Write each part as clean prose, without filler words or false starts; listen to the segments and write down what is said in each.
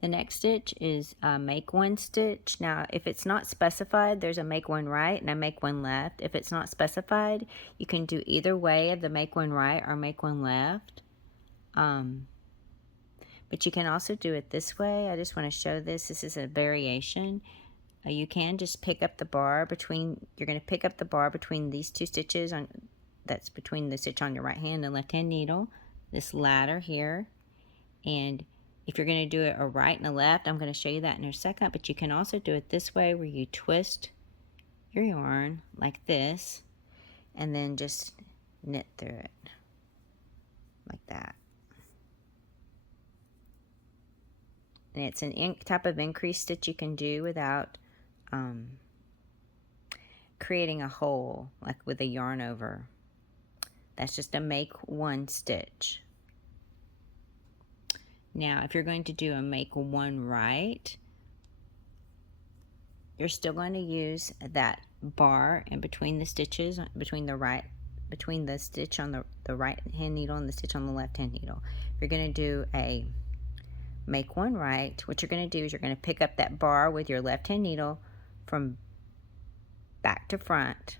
The next stitch is make one stitch. Now, if it's not specified, there's a make one right and a make one left. If it's not specified, you can do either way of the make one right or make one left. But you can also do it this way. I just want to show this. This is a variation. You can just pick up the bar between, you're going to pick up the bar between these two stitches, that's between the stitch on your right hand and left hand needle, this ladder here. And if you're going to do it a right and a left, I'm going to show you that in a second, but you can also do it this way where you twist your yarn like this and then just knit through it like that. And it's an type of increase stitch you can do without creating a hole like with a yarn over. That's just a make one stitch. Now, if you're going to do a make one right, you're still going to use that bar in between the stitches, between the stitch on the right hand needle and the stitch on the left hand needle. If you're going to do a make one right, what you're going to do is you're going to pick up that bar with your left hand needle from back to front,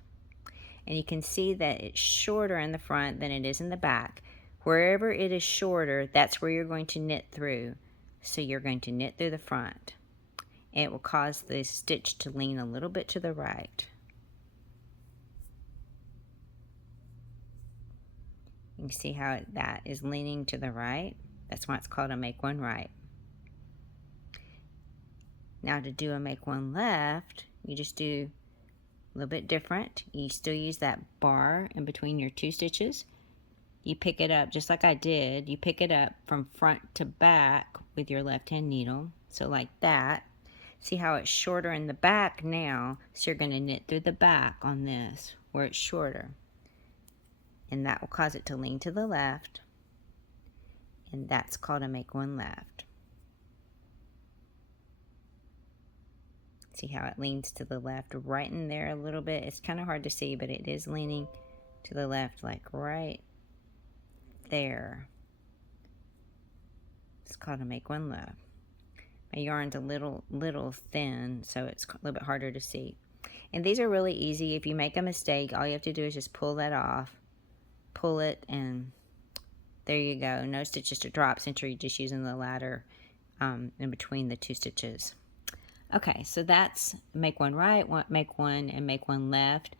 and you can see that it's shorter in the front than it is in the back. Wherever it is shorter, that's where you're going to knit through. So you're going to knit through the front, and it will cause the stitch to lean a little bit to the right. You can see how that is leaning to the right. That's why it's called a make one right. Now to do a make one left, you just do a little bit different. You still use that bar in between your two stitches. You pick it up just like I did. You pick it up from front to back with your left hand needle. So like that. See how it's shorter in the back now? So you're going to knit through the back on this where it's shorter. And that will cause it to lean to the left. And that's called a make one left. See how it leans to the left right in there a little bit. It's kind of hard to see, but it is leaning to the left like right there. It's called a make one left. My yarn's a little thin, so it's a little bit harder to see. And these are really easy. If you make a mistake, all you have to do is just pull that off. Pull it, and there you go. No stitches to drop since you're just using the ladder in between the two stitches. Okay, so that's make one right, make one, and make one left.